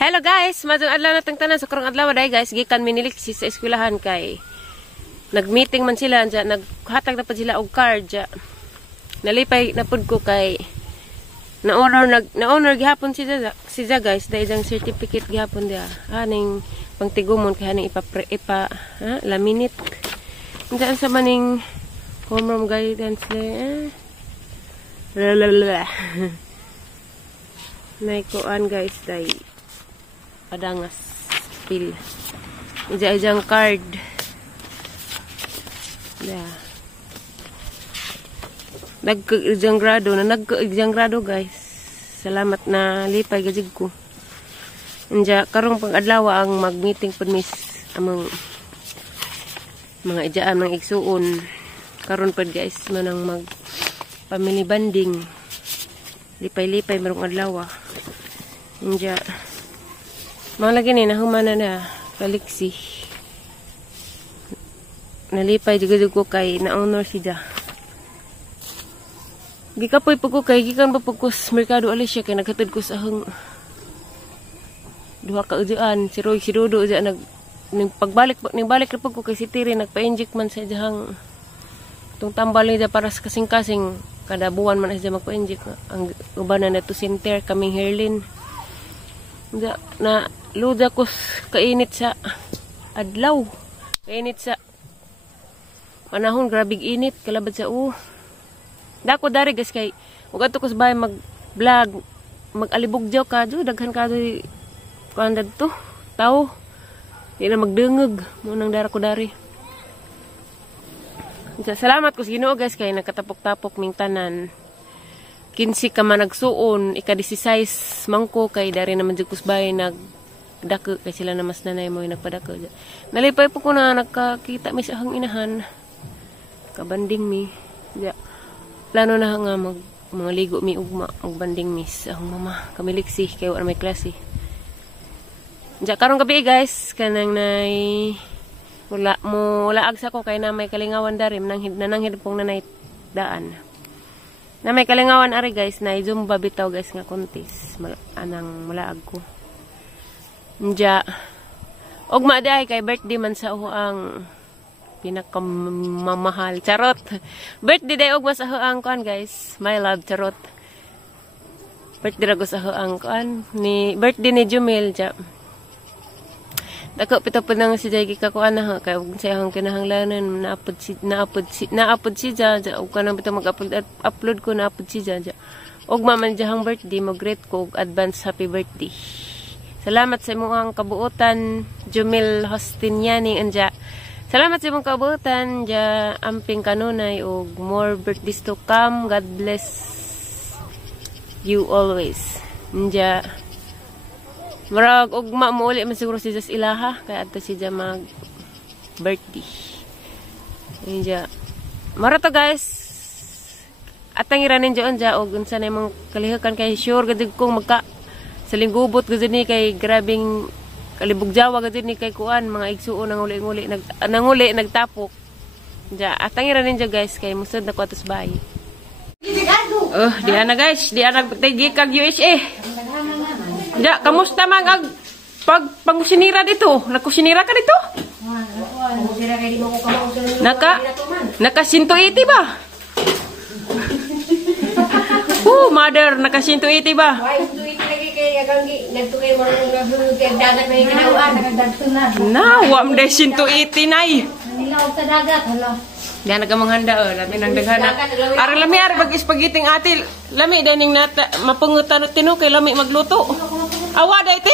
Hello guys, madung adlaw natang tanan sa karong adlaw day guys, gikan miniliksi sa eskwelahan kay nagmeeting man sila dya, naghatag na pa sila og card dya. Nalipay na pud ko kay na-honor gihapon siya guys, dahil isang certificate gihapon dia. Haning pangtigumon kay haning laminate. Diyan sa maning homeroom guidance le. Naikuan guys day. Padangas pil. Ija-ijang card. Yeah. Nagka-ijang grado guys. Salamat na lipay gajig ko. Anja karong pang-adlaw ang mag-meeting pud miss among mga ijaan ng igsuon. Karon pud guys manang mag family bonding. Lipay-lipay marong adlaw. Anja mga lagi ni nahumana na kaliksi. Nalipay juga ko kay na-honor siya. Gikapoy po ko kay gikan pa po ko sa merkado alis siya kay naghatod ko sa hang duha ka udyaan si Roy si Dodo dya pagbalik na po ko kay si Tiri nagpa-inject man sa jahang itong tambal niya para sa kasing-kasing kada buwan man siya magpa-inject ang ubanan na to center kaming Herlin na luda ko kainit sa adlaw kainit sa panahon grabig init kalabad sa dako dari guys kay ug adto ko sa bahay mag-vlog mag-alibugjaw kadto daghan kadto kuan to tao di na magdungog mo nang dara ko dari. Salamat ko sa Ginoo guys kay nakatapok-tapok ming tanan. 15 ka man nagsuon, ika-16 mangko kay dari naman jud kusbay nagdako kay sila na mas nanay mo nagpadako. Nalipay po ko na nakakita mi sa hang inahan. Kabanding mi. Ja. Plano na nga mga ligo mi ugma og banding mis ang mama kamiliksi kay wala may klase. Ja karong gabi guys kanang nay wala agsa ko kay na may kalingawan dari nananghid pong nanay daan. Na may kalingawan ari guys na Zumba bitaw guys nga contest anang mulaag ko. Nja ugma day kay birthday man sa ang pinakamamahal charot. Birthday day ugma sa ang kuan guys. My love charot. Birthday ra ko sa ang kuan ni birthday ni Jumel ja. Dako pito nang si Jay kakuan na kay sa hang kinahanglanon naapod si Jaja ug kanang pito mag-upload ko naapod si Jaja. Og man jahang birthday mo greet ko og advance happy birthday. Salamat sa imong kabuotan Jumel Hostiniani anja. Salamat sa imong kabuotan ja amping kanunay og more birthdays to come. God bless you always. Anja marag ugma mo uli man siguro si Jas ilaha kay adto si ja mag birthday. Inja. Mara to guys. Atang iranin diyon ja og unsa na imong kalihukan kay sure gid kong magka sa linggubot gid ni kay grabing kalibugjawa gid ni kay kuan mga igsuon nanguli nagtapok. Ja atang iranin ja guys kay musud na ko atos bahay. Diana guys, diana tagi kag USA. Ja, kamusta mag pangkusinira dito? Nagkusinira ka dito? Naka 180 ba? Mother, naka 180 ba? Wam de 180 nay. Sa dagat, hala. Diyan nagamanghanda lami nang daghana. Ara lami ara spaghetti atil. Lami dining nata mapungutan tino kay lami magluto. Awa day ti.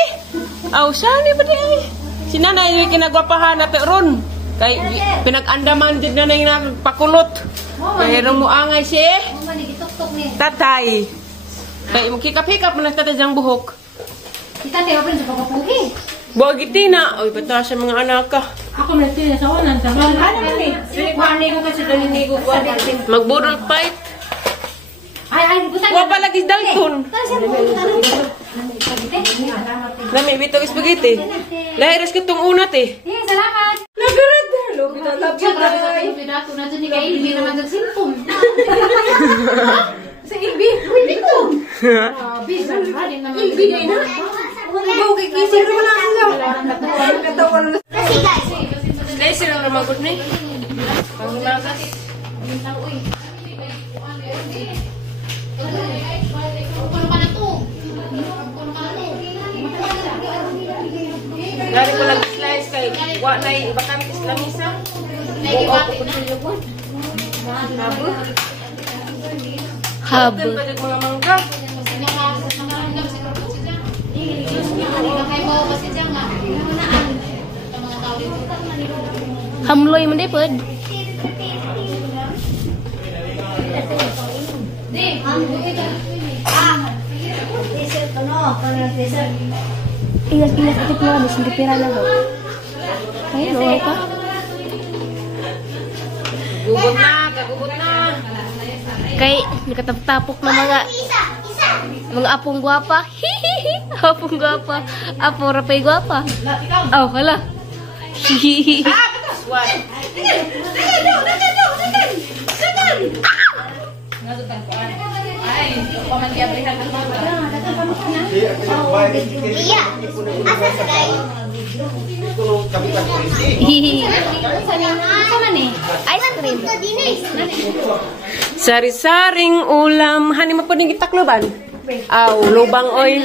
Aw sani ba di ay. Sinanay kinagwapahan na ron. Kay pinag-andaman jud na nang nagpakulot. Kay mo angay si tatay. Kay makikap-hikap man tatay jang buhok. Kita tayo pa sa pagpuhi. Bogiti na. Oy bata sa mga anak ka. Ako man sila sa wanan sa mga ano ni. Kuani ko kasi dalini ko kuan. Magbudol fight. Ay buta. Wa pa lagi dalton. Lami bitaw spaghetti. Lahiras ko tong unat eh. Salamat. Nagarad. Lobi na tapos. Pidato na to ni kay Ilbi naman nagsimpong. Sa Ilbi, Ilbi ko. Ilbi na. Ilbi na. Guys, sila ramagod ni. Pangulagas. Dari ko lang slice kay wa na bakang islamisa. Habo. Mga mangga. Hamloy man day pod. Ilas-ilas ikit mo, bis hindi pira na daw. Ay, no ka? Gubot na, kagubot na. Kay, nakataptapok na mga apong gwapa. Hihihi, apong gwapa. Apo rapay gwapa. Oh, hala. Hihihi. What? Sari-saring ulam. Hani mapuning itakloban? Aw, lubang oil.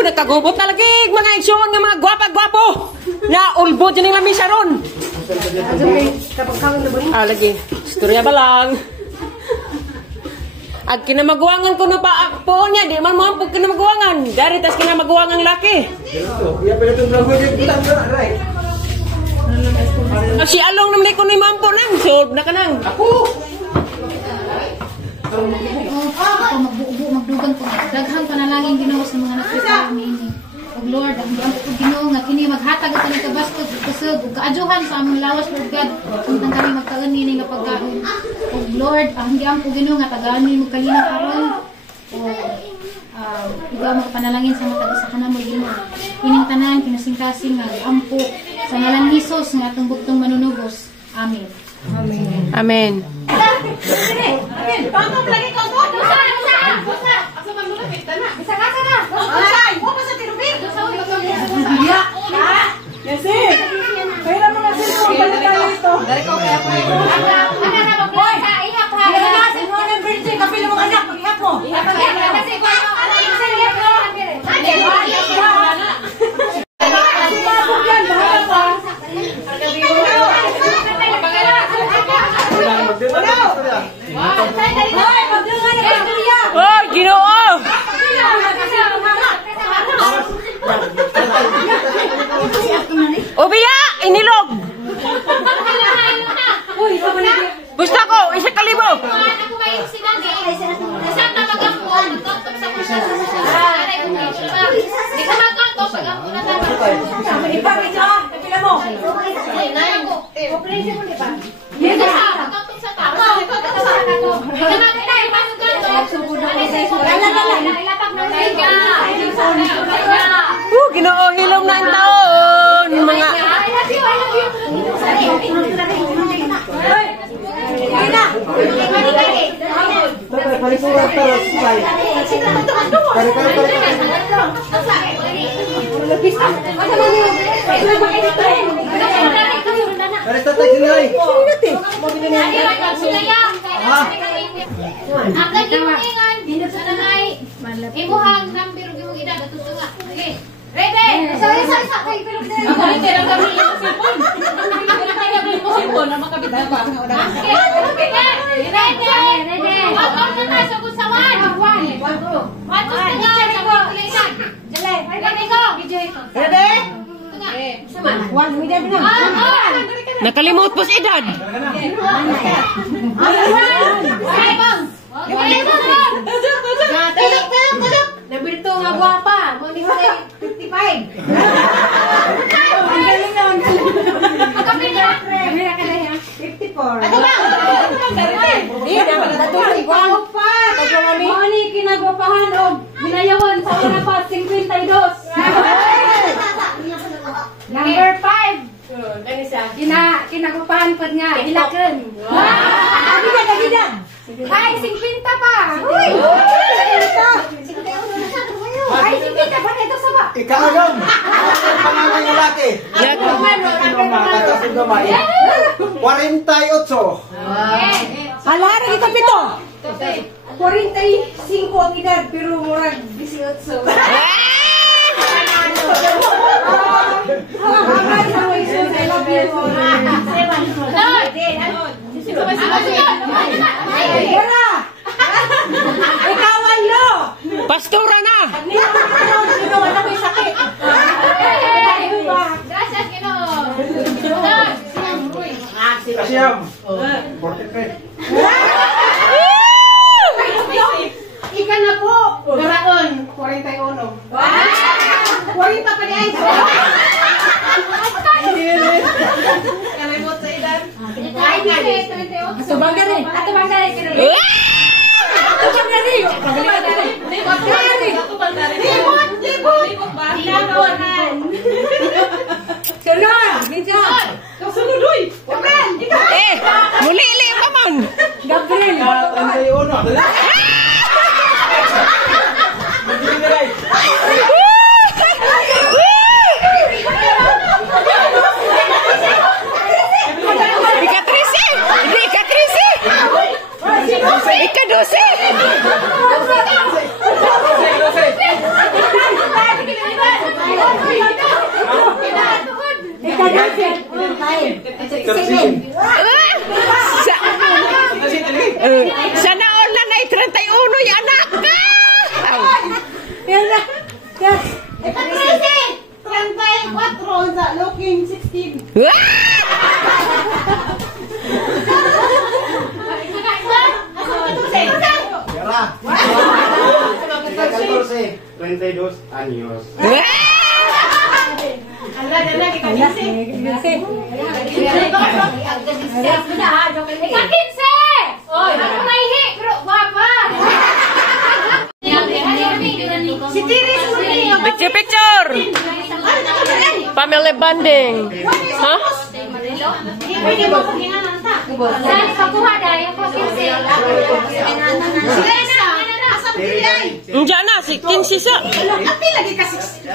Nagkagubot na lagi mga isyong nga mga gwapa-gwapo na ulbod yun yung lamisa ron. Lagi. Istorya ba lang? Ag kinamaguangan ko na pa po niya. Di man mo ang pag kinamaguangan. Dari tas kinamaguangan laki. Si Along naman ko na yung mampo nang. So, na ka nang. Ako! Magdugang ko. Daghang panalangin Ginoo sa mga nagkasama nini. Og Lord, ang Ginoo nga kini maghatag sa ni kabastos kusog ug kaajuhan sa among lawas Lord God. Untang kami magkaon nini nga pagkaon. Og Lord, ang giam ko Ginoo nga tagaan nimo kalina karon. Ikaw magpanalangin sa mga sa kanamo Ginoo. Kining tanan kinasingkasing nga ampo sa ngalan ni Hesus nga atong buktong manunubos. Amen. Amen. Amen. Pangkom lagi ko ko. Busa. Asa man muna pita na. Bisa ka na. Ay, mo pa sa tirubig. Ya. Kasi. Kaya mo na sila kung balik tayo ito. Dari ko kaya po. Ana na magbusa. Ihap ha. Kasi mo na birthday kapila mong anak. Ihap mo. Ihap kasi ko. Oh, Ginoo! Obiya! Inilog! Gusto ko! Isa kalibo! Ginoo, hilom na ang taon! Mga... Ibuhang number yung ida dito nga. Okay. Ready? Sorry. Ako rin kaya kami yung sipon. Sipon na makabita pa. Okay. Ready. Welcome to tayo sa Gusawan. One, two, Ready go. Ready? One, medium na. Nakalimot po si edad! Nabirto nga guwapa. Mami sa 55. Ang galing nun. Kamera ka na yan. 54. Ano ba? Di, dapat na ito sa guwapa. Moni kinagwapahan o binayawan sa una pa 52. Number 5. Kinagwapahan pa nga. Ilakan. Kagidan. Ay, 50 pa. Uy! Ika-anom. Pangalan ng laki. Atas ng gamay. 48. Hala, ito pito. 45 ang edad, pero murag 18. Ikawan lo! Pastora na! Wala ko'y sakit. Gracias, Kino. Kasyam. 43. Ika na po. Garaon. 41. 40 pa rin. Kalimot sa edad. Ay, 38. Ato bang gani? Ato bang gani? Ato bang gani? Libot gani. Libot. Libot ba? Libotan. Sunod. Minsan. Sunod, uy. Gabriel. Muli-li pa man! Gabriel. 31. Ika-13! Hindi, ika-13! Ika-12! Sana all na ay 31 yung anak ka! Yan na. Yes. 34 sa looking 16. Yara. 32 anyos. Si Tiris Uli. Picture! Family bonding. Ha? Pwede mo kung hinananta. Saan pagkuha dahil yung 15. Diyan na, si 15 siya. Api lagi ka 16.